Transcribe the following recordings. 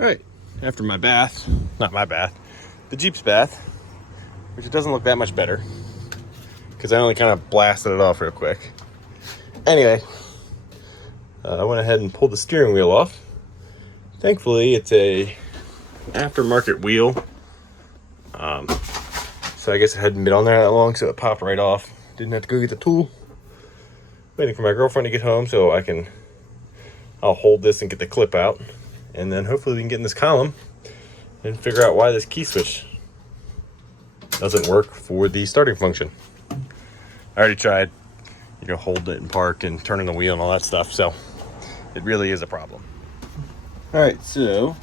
All right, after my bath, not my bath, the Jeep's bath, which it doesn't look that much better because I only kind of blasted it off real quick. Anyway, I went ahead and pulled the steering wheel off. Thankfully, it's a aftermarket wheel. So I guess it hadn't been on there that long, so it popped right off. Didn't have to go get the tool. Waiting for my girlfriend to get home so I'll hold this and get the clip out. And then hopefully we can get in this column and figure out why this key switch doesn't work for the starting function. I already tried, hold it and park and turning the wheel and all that stuff, so it really is a problem. All right, so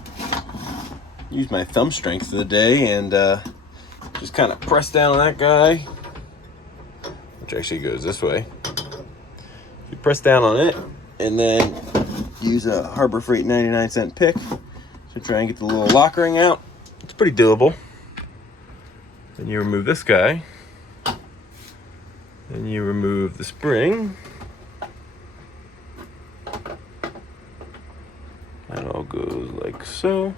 use my thumb strength of the day and just kind of press down on that guy, which actually goes this way. You press down on it and then use a Harbor Freight 99-cent pick to try and get the little lock ring out. It's pretty doable. Then you remove this guy. Then you remove the spring. That all goes like so.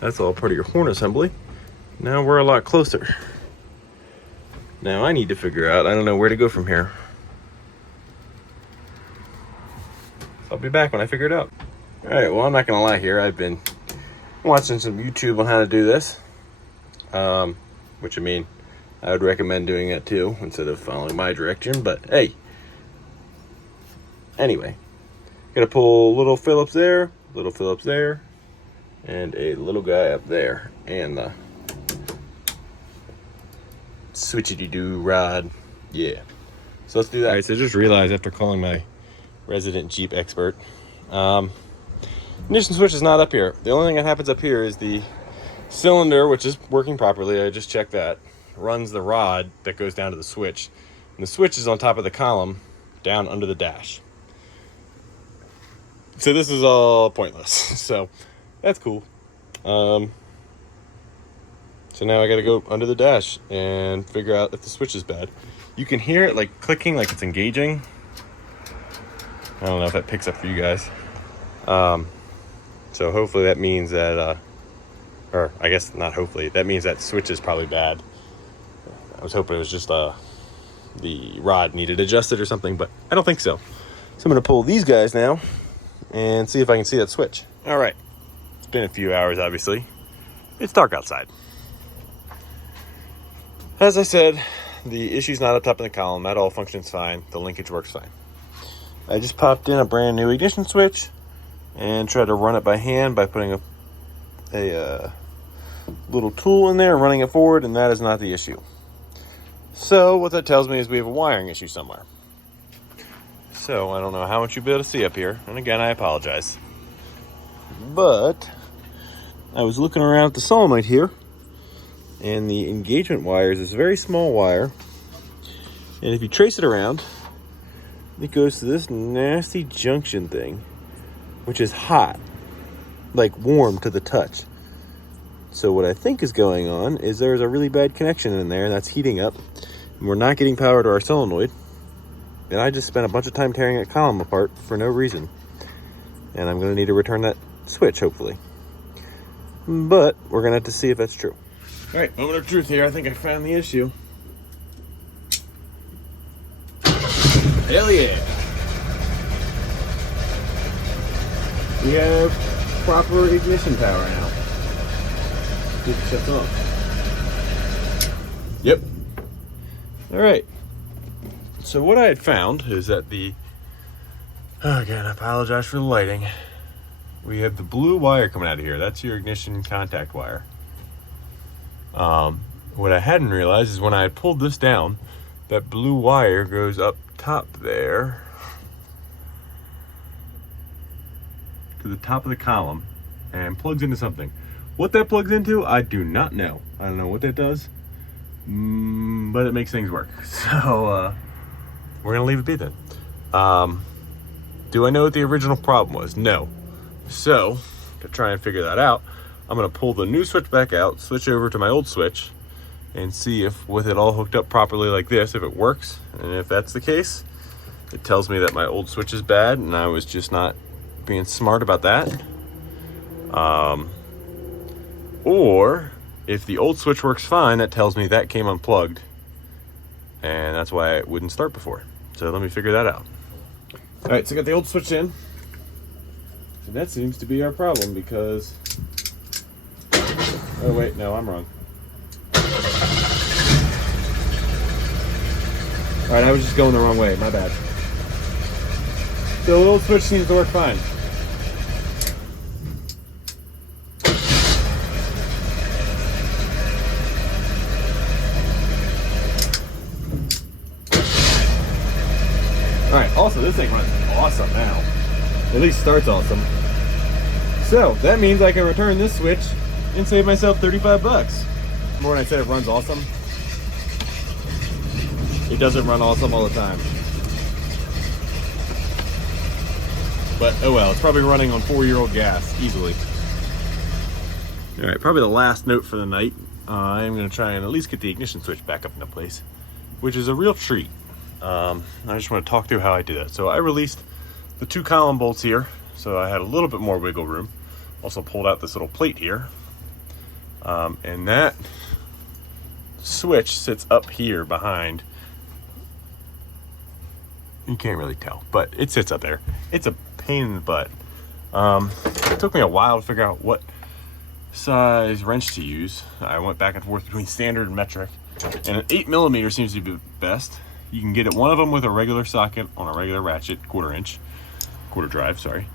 That's all part of your horn assembly. Now we're a lot closer. Now I need to figure out, I don't know where to go from here. I'll be back when I figure it out. All right, well, I'm not gonna lie here. I've been watching some YouTube on how to do this. Which I would recommend doing it too, instead of following my direction, but hey. Anyway, gotta pull little Phillips there, and a little guy up there, and the switchy-doo rod, yeah. So let's do that. All right, so I just realized after calling my resident Jeep expert, ignition switch is not up here. The only thing that happens up here is the cylinder, which is working properly. I just checked that. Runs the rod that goes down to the switch. And the switch is on top of the column, down under the dash. So this is all pointless. So that's cool. So now I gotta go under the dash and figure out if the switch is bad. You can hear it like clicking, like it's engaging. I don't know if that picks up for you guys. So hopefully that means that, or I guess not hopefully, that means that switch is probably bad. I was hoping it was just the rod needed adjusted or something, but I don't think so. So I'm gonna pull these guys now and see if I can see that switch. All right, it's been a few hours, obviously. It's dark outside. As I said, the issue's not up top in the column. That all functions fine. The linkage works fine. I just popped in a brand new ignition switch and tried to run it by hand by putting a little tool in there and running it forward, and that is not the issue. So what that tells me is we have a wiring issue somewhere. So I don't know how much you'll be able to see up here, and again, I apologize. But I was looking around at the solenoid here, and the engagement wire is this very small wire, and if you trace it around, it goes to this nasty junction thing, which is hot, like warm to the touch. So what I think is going on is there's a really bad connection in there, and that's heating up, and we're not getting power to our solenoid. And I just spent a bunch of time tearing that column apart for no reason. And I'm gonna need to return that switch, hopefully. But we're gonna have to see if that's true. All right, moment of truth here. I think I found the issue. Hell yeah. We have proper ignition power now. Get it shut off. Yep. All right. So what I had found is that again, I apologize for the lighting. We have the blue wire coming out of here. That's your ignition contact wire. What I hadn't realized is when I had pulled this down, that blue wire goes up top there to the top of the column and plugs into something. What that plugs into, I do not know. I don't know what that does, but it makes things work. So we're gonna leave it be then. Do I know what the original problem was? No. So to try and figure that out, I'm gonna pull the new switch back out, switch over to my old switch, and see if with it all hooked up properly like this, if it works. And if that's the case, it tells me that my old switch is bad and I was just not being smart about that. Or if the old switch works fine, that tells me that came unplugged, and that's why it wouldn't start before. So let me figure that out. All right, so I got the old switch in, and that seems to be our problem because, oh wait, no, I'm wrong. All right, I was just going the wrong way, my bad. So the old switch seems to work fine. Alright, also this thing runs awesome now. At least starts awesome. So, that means I can return this switch and save myself 35 bucks. Remember when I said it runs awesome? It doesn't run awesome all the time. But, oh well, it's probably running on 4-year-old gas, easily. Alright, probably the last note for the night. I am going to try and at least get the ignition switch back up into place, which is a real treat. I just want to talk through how I did that. So I released the 2 column bolts here, so I had a little bit more wiggle room. Also pulled out this little plate here, and that switch sits up here behind. You can't really tell, but it sits up there. It's a pain in the butt. It took me a while to figure out what size wrench to use. I went back and forth between standard and metric, and an 8mm seems to be best. You can get it one of them with a regular socket on a regular ratchet, quarter drive, sorry.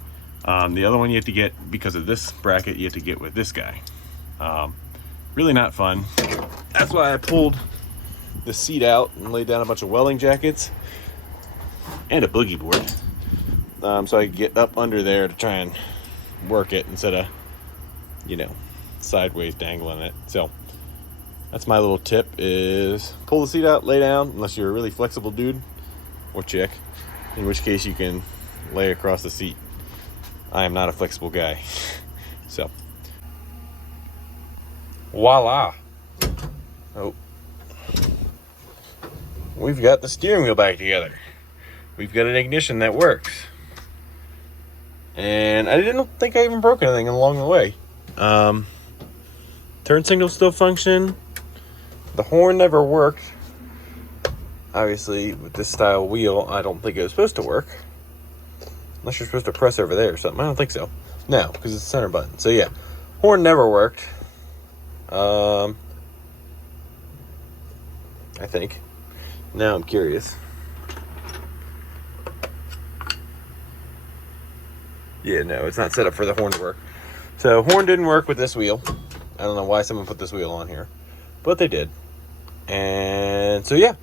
The other one you have to get, because of this bracket, you have to get with this guy. Really not fun. That's why I pulled the seat out and laid down a bunch of welding jackets and a boogie board. So I could get up under there to try and work it instead of, you know, sideways dangling it. So that's my little tip, is pull the seat out, lay down, unless you're a really flexible dude or chick, in which case you can lay across the seat. I am not a flexible guy. So, voila. Oh. We've got the steering wheel back together. We've got an ignition that works. And I didn't think I even broke anything along the way. Turn signals still function. The horn never worked. Obviously, with this style wheel, I don't think it was supposed to work. Unless you're supposed to press over there or something. I don't think so. No, because it's the center button. So yeah, horn never worked. I think. Now I'm curious. Yeah, no, it's not set up for the horn to work. So horn didn't work with this wheel. I don't know why someone put this wheel on here, but they did. And so yeah,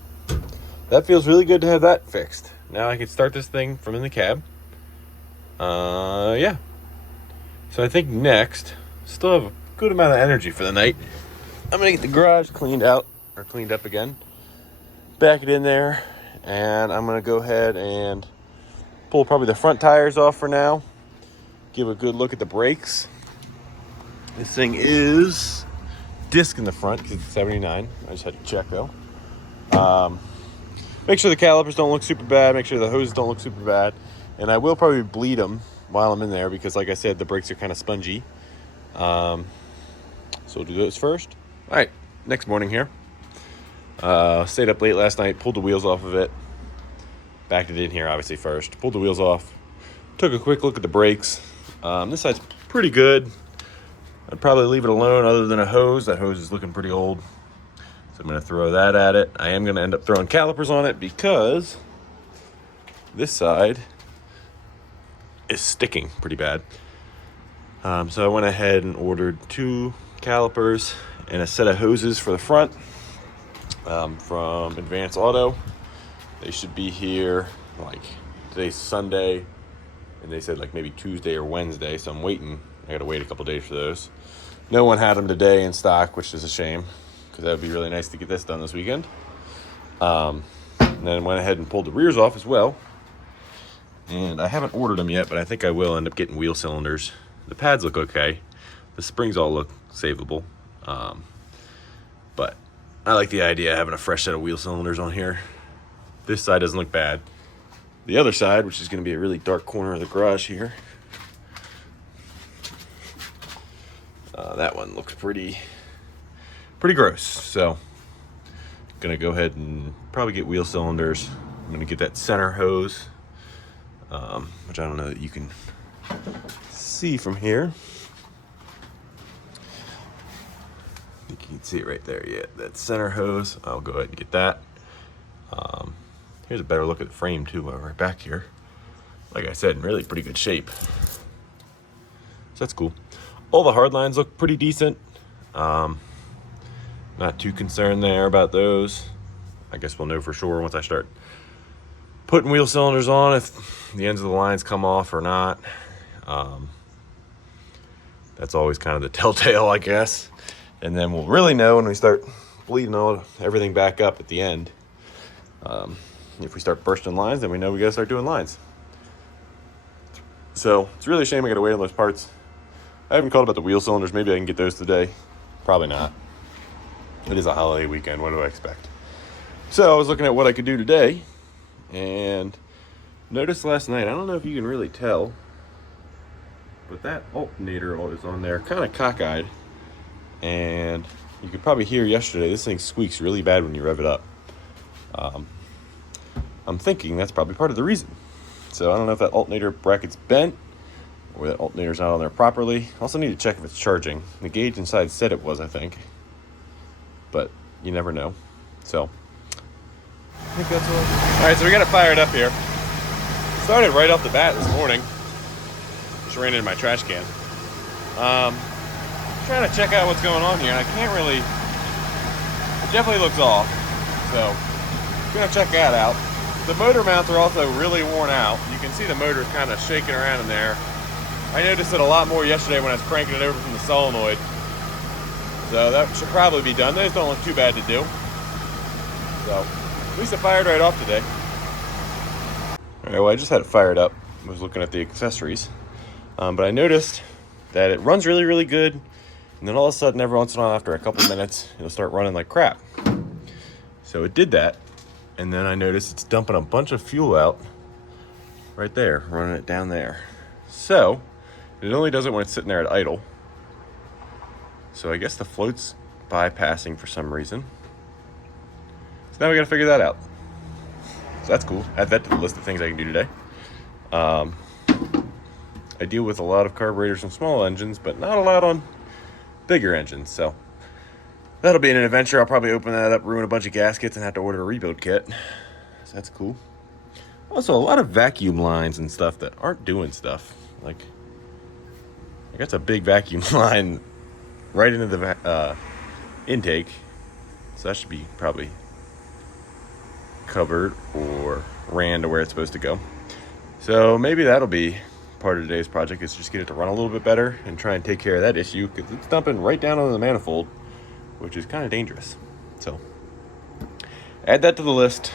that feels really good to have that fixed. Now I can start this thing from in the cab. Yeah. So I think next, still have a good amount of energy for the night. I'm gonna get the garage cleaned out, or cleaned up again. Back it in there, and I'm gonna go ahead and pull probably the front tires off for now. Give a good look at the brakes. This thing is disc in the front because it's 79. I just had to check though. Make sure the calipers don't look super bad. Make sure the hoses don't look super bad. And I will probably bleed them while I'm in there because, like I said, the brakes are kind of spongy. So we'll do those first. All right, next morning here. Stayed up late last night, pulled the wheels off of it. Backed it in here, obviously, first. Pulled the wheels off. Took a quick look at the brakes. This side's pretty good. I'd probably leave it alone other than a hose. That hose is looking pretty old. So I'm going to throw that at it. I am going to end up throwing calipers on it because this side is sticking pretty bad. So I went ahead and ordered 2 calipers and a set of hoses for the front from Advance Auto. They should be here, like, today's Sunday, and they said like maybe Tuesday or Wednesday, so I'm waiting. I gotta wait a couple days for those. No one had them today in stock, which is a shame, because that would be really nice to get this done this weekend. And then went ahead and pulled the rears off as well. And I haven't ordered them yet, but I think I will end up getting wheel cylinders. The pads look okay. The springs all look savable. But I like the idea of having a fresh set of wheel cylinders on here. This side doesn't look bad. The other side, which is going to be a really dark corner of the garage here, That one looks pretty gross. So gonna go ahead and probably get wheel cylinders. I'm gonna get that center hose, which I don't know that you can see from here. I think you can see it right there. Yeah, that center hose. I'll go ahead and get that. Here's a better look at the frame too, right back here. Like I said, in really pretty good shape. So that's cool. All the hard lines look pretty decent. Not too concerned there about those. I guess we'll know for sure once I start putting wheel cylinders on if the ends of the lines come off or not. That's always kind of the telltale, I guess. And then we'll really know when we start bleeding everything back up at the end. If we start bursting lines, then we know we gotta start doing lines. So it's really a shame I gotta wait on those parts. I haven't called about the wheel cylinders. Maybe I can get those today. Probably not. It is a holiday weekend. What do I expect? So I was looking at what I could do today and noticed last night, I don't know if you can really tell, but that alternator is on there kind of cockeyed. And you could probably hear yesterday, this thing squeaks really bad when you rev it up. I'm thinking that's probably part of the reason. So I don't know if that alternator bracket's bent or that alternator's not on there properly. Also need to check if it's charging. The gauge inside said it was, I think. But you never know. So I think that's all right, so we got it fired up here. Started right off the bat this morning. Just ran into my trash can. Trying to check out what's going on here, and I can't really. It definitely looks off. So I'm gonna check that out. The motor mounts are also really worn out. You can see the motor's kind of shaking around in there. I noticed it a lot more yesterday when I was cranking it over from the solenoid. So that should probably be done. Those don't look too bad to do. So at least it fired right off today. All right, well, I just had it fired up. I was looking at the accessories. But I noticed that it runs really, really good. And then all of a sudden, every once in a while, after a couple minutes, it'll start running like crap. So it did that. And then I noticed it's dumping a bunch of fuel out right there, running it down there. So it only does it when it's sitting there at idle. So I guess the float's bypassing for some reason. So now we gotta figure that out. So that's cool. Add that to the list of things I can do today. I deal with a lot of carburetors and small engines, but not a lot on bigger engines. So that'll be an adventure. I'll probably open that up, ruin a bunch of gaskets, and have to order a rebuild kit. So that's cool. Also, a lot of vacuum lines and stuff that aren't doing stuff. Like, I got a big vacuum line right into the intake. So that should be probably covered or ran to where it's supposed to go. So maybe that'll be part of today's project, is just get it to run a little bit better and try and take care of that issue, because it's dumping right down on the manifold, which is kind of dangerous. So add that to the list.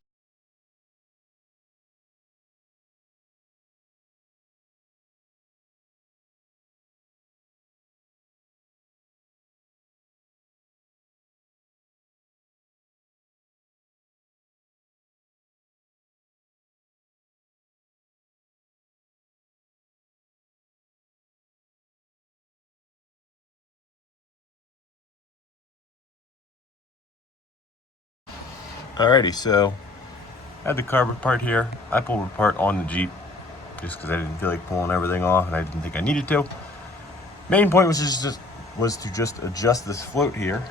Alrighty, so I had the carb part here. I pulled it apart on the Jeep just because I didn't feel like pulling everything off, and I didn't think I needed to. Main point was to just adjust this float here,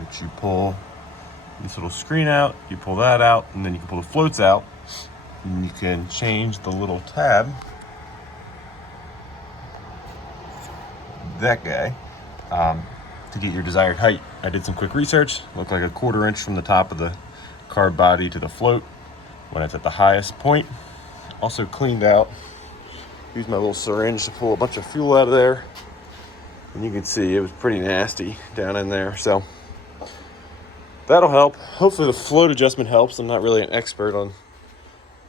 which you pull this little screen out, you pull that out, and then you can pull the floats out, and you can change the little tab, that guy, to get your desired height. I did some quick research. Looked like a 1/4 inch from the top of the carb body to the float when it's at the highest point. Also cleaned out. Used my little syringe to pull a bunch of fuel out of there. And you can see it was pretty nasty down in there. So that'll help. Hopefully the float adjustment helps. I'm not really an expert on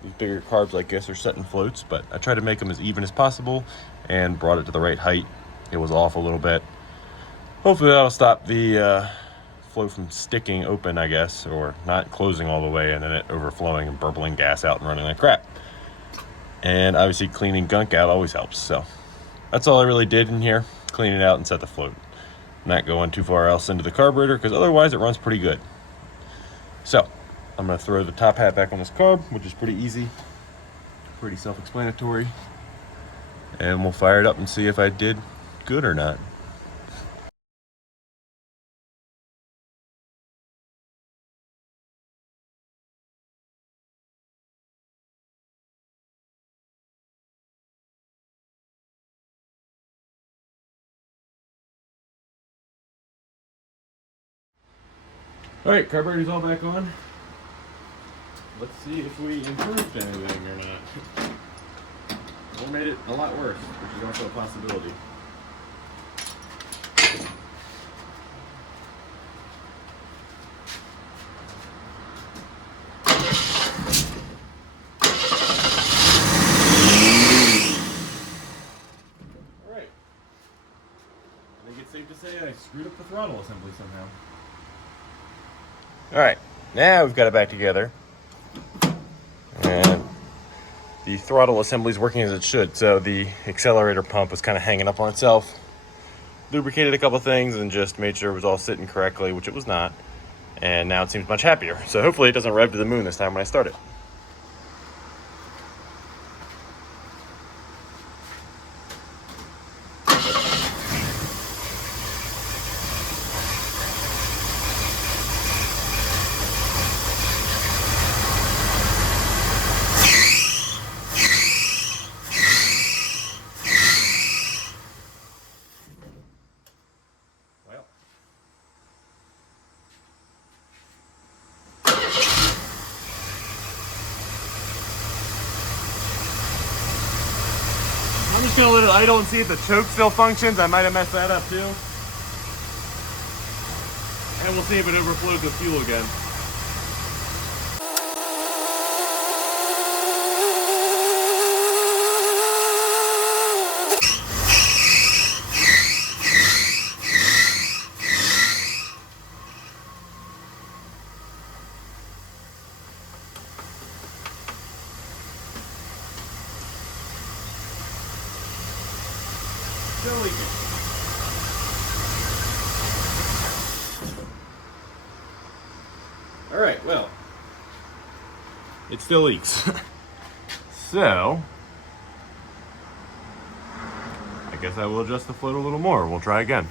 these bigger carbs, I guess, or setting floats, but I tried to make them as even as possible and brought it to the right height. It was off a little bit. Hopefully that'll stop the float from sticking open, I guess, or not closing all the way and then it overflowing and burbling gas out and running like crap. And obviously cleaning gunk out always helps. So that's all I really did in here. clean it out and set the float. Not going too far else into the carburetor because otherwise it runs pretty good. So I'm going to throw the top hat back on this carb, which is pretty easy, pretty self-explanatory, and we'll fire it up and see if I did good or not. All right, carburetor's all back on. Let's see if we improved anything or not. Or made it a lot worse, which is also a possibility. All right. I think it's safe to say I screwed up the throttle assembly somehow. All right, now we've got it back together. And the throttle assembly is working as it should. So the accelerator pump was kind of hanging up on itself. Lubricated a couple things and just made sure it was all sitting correctly, which it was not. And now it seems much happier. So hopefully it doesn't rev to the moon this time when I start it. I'm just gonna let it idle and see if the choke still functions. I might have messed that up too. And we'll see if it overflows with fuel again. Still leaking. All right, well, it still leaks. So, I guess I will adjust the float a little more. We'll try again.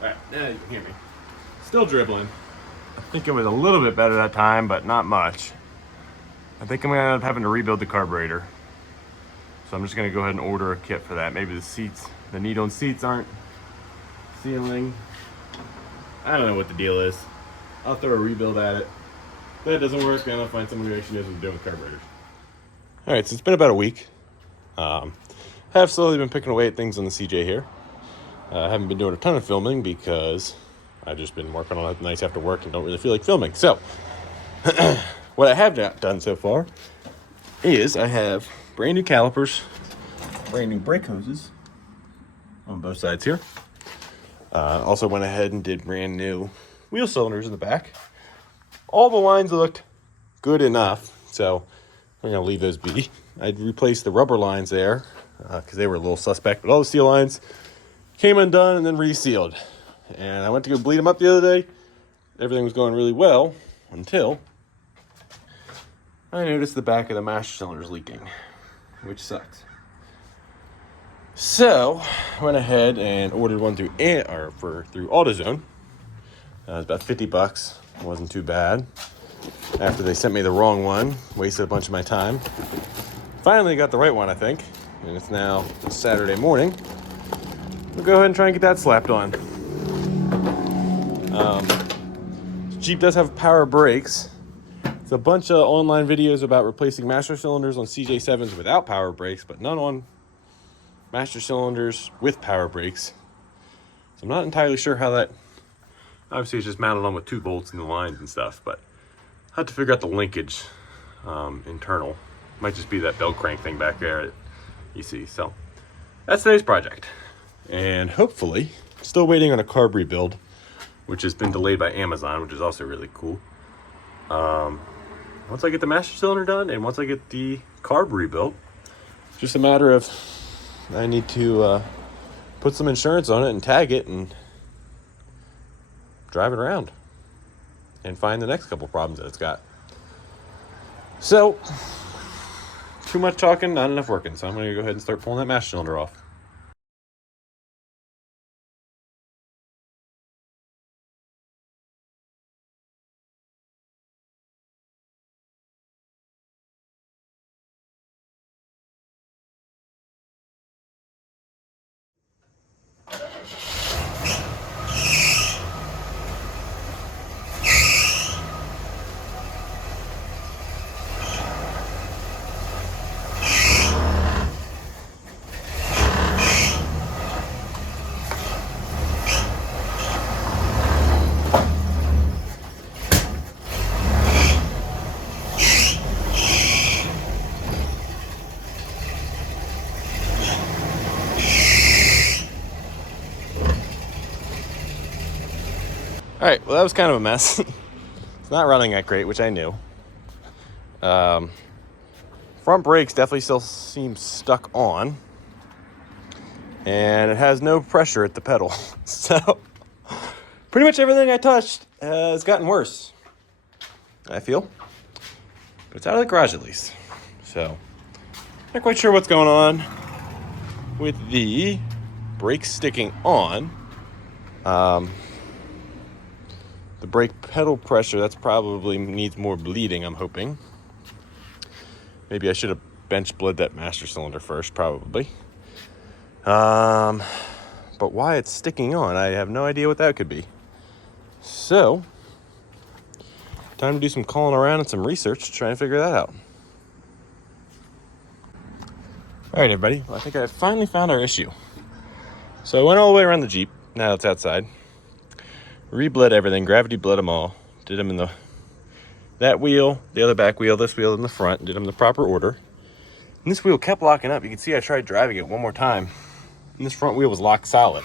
All right, now you can hear me. Still dribbling. I think it was a little bit better that time, but not much. I think I'm gonna end up having to rebuild the carburetor. So I'm just gonna go ahead and order a kit for that. Maybe the seats, the knee-on seats aren't sealing. I don't know what the deal is. I'll throw a rebuild at it. If that doesn't work, then I'll find someone who actually knows what to do with carburetors. All right, so it's been about a week. Have slowly been picking away at things on the CJ here. I haven't been doing a ton of filming because I've just been working on it nights after work and don't really feel like filming. So, what I have done so far is I have brand new calipers, brand new brake hoses on both sides here. Also went ahead and did brand new wheel cylinders in the back. All the lines looked good enough, so I'm gonna leave those be. I'd replaced the rubber lines there because they were a little suspect, but all the steel lines came undone and then resealed. And I went to go bleed them up the other day. Everything was going really well until I noticed the back of the master cylinder is leaking, which sucks. So I went ahead and ordered one through AutoZone. It was about $50. It wasn't too bad. After they sent me the wrong one, wasted a bunch of my time. Finally got the right one, I think, and it's now Saturday morning. We'll go ahead and try and get that slapped on. Jeep does have power brakes. There's a bunch of online videos about replacing master cylinders on CJ7s without power brakes, but none on master cylinders with power brakes. So I'm not entirely sure how that, obviously it's just mounted on with 2 bolts in the lines and stuff, but I have to figure out the linkage internal. Might just be that belt crank thing back there that you see. So that's today's project. And hopefully, still waiting on a carb rebuild, which has been delayed by Amazon, which is also really cool. Once I get the master cylinder done and once I get the carb rebuilt, it's just a matter of I need to put some insurance on it and tag it and drive it around and find the next couple problems that it's got. So, too much talking, not enough working. So I'm going to go ahead and start pulling that master cylinder off. All right, well, that was kind of a mess. It's not running that great, which I knew. Front brakes definitely still seem stuck on. And it has no pressure at the pedal. So, pretty much everything I touched has gotten worse, I feel. But it's out of the garage at least. So, not quite sure what's going on with the brakes sticking on. The brake pedal pressure, that's probably needs more bleeding, I'm hoping. Maybe I should have bench bled that master cylinder first, probably. But why it's sticking on, I have no idea what that could be. So, time to do some calling around and some research to try and figure that out. All right, everybody. Well, I think I finally found our issue. So I went all the way around the Jeep. Now it's outside. Rebled everything, gravity bled them all. Did them in that wheel, the other back wheel, this wheel in the front. Did them in the proper order. And this wheel kept locking up. You can see I tried driving it one more time. And this front wheel was locked solid.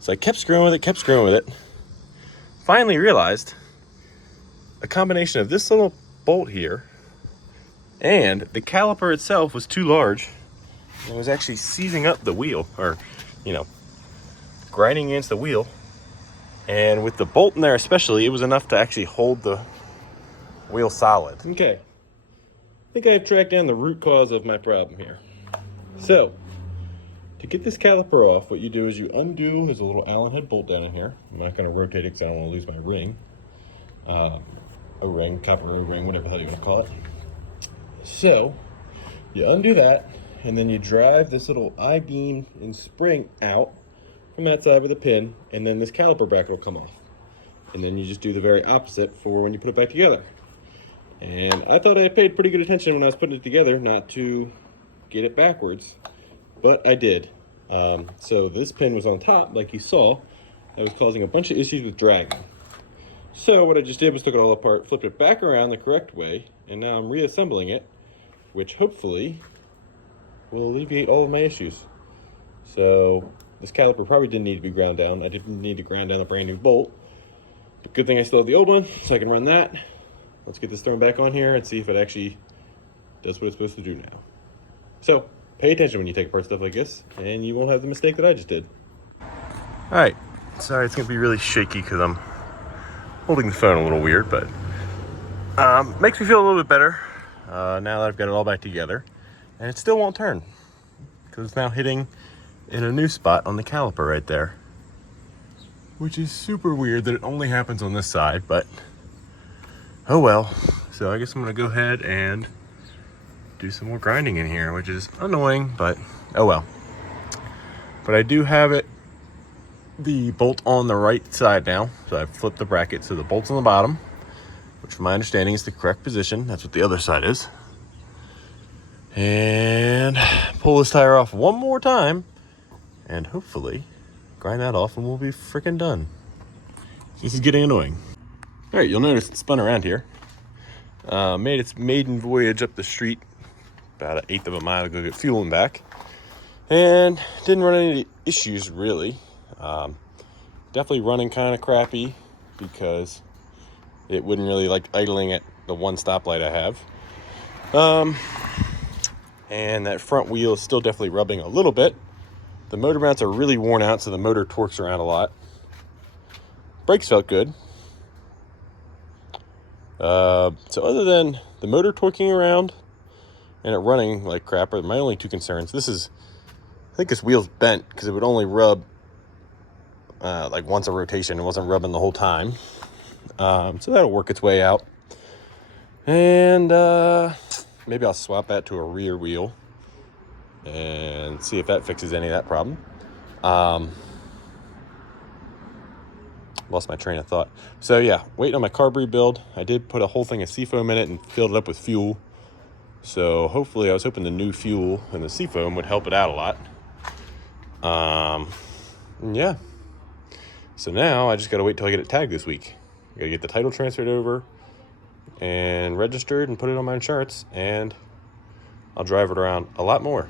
So I kept screwing with it. Finally realized a combination of this little bolt here and the caliper itself was too large. It was actually seizing up the wheel, or, grinding against the wheel. And with the bolt in there especially, it was enough to actually hold the wheel solid. Okay, I think I've tracked down the root cause of my problem here. So, to get this caliper off, what you do is you undo, there's a little Allen head bolt down in here. I'm not gonna rotate it because I don't wanna lose my ring. O-ring, copper O-ring, whatever the hell you wanna call it. So, you undo that, and then you drive this little I-beam and spring out from that side with a pin, and then this caliper bracket will come off. And then you just do the very opposite for when you put it back together. And I thought I paid pretty good attention when I was putting it together not to get it backwards, but I did. So this pin was on top, like you saw. That was causing a bunch of issues with dragging. So what I just did was took it all apart, flipped it back around the correct way, and now I'm reassembling it, which hopefully will alleviate all of my issues. So this caliper probably didn't need to be ground down. I didn't need to grind down a brand new bolt. But good thing I still have the old one, so I can run that. Let's get this thrown back on here and see if it actually does what it's supposed to do now. So, pay attention when you take apart stuff like this, and you won't have the mistake that I just did. All right, sorry it's gonna be really shaky because I'm holding the phone a little weird, but makes me feel a little bit better now that I've got it all back together. And it still won't turn because it's now hitting in a new spot on the caliper right there, which is super weird that it only happens on this side, but oh well. So I guess I'm gonna go ahead and do some more grinding in here, which is annoying, but oh well. But I do have the bolt on the right side now, so I've flipped the bracket so the bolt's on the bottom, which from my understanding is the correct position. That's what the other side is. And pull this tire off one more time and hopefully grind that off and we'll be freaking done. This is getting annoying. All right, you'll notice it spun around here. Made its maiden voyage up the street, about 1/8 of a mile to go get fuel and back. And didn't run any issues really. Definitely running kind of crappy because it wouldn't really like idling at the one stoplight I have. and that front wheel is still definitely rubbing a little bit. The motor mounts are really worn out, so the motor torques around a lot. Brakes felt good. So other than the motor torquing around and it running like crap are my only two concerns. I think this wheel's bent because it would only rub like once a rotation. It wasn't rubbing the whole time. So that'll work its way out. And maybe I'll swap that to a rear wheel and see if that fixes any of that problem. Lost my train of thought. So yeah, waiting on my carb rebuild. I did put a whole thing of seafoam in it and filled it up with fuel. So hopefully, I was hoping the new fuel and the seafoam would help it out a lot. Yeah. So now I just gotta wait till I get it tagged this week. I gotta get the title transferred over and registered and put it on my insurance, and I'll drive it around a lot more.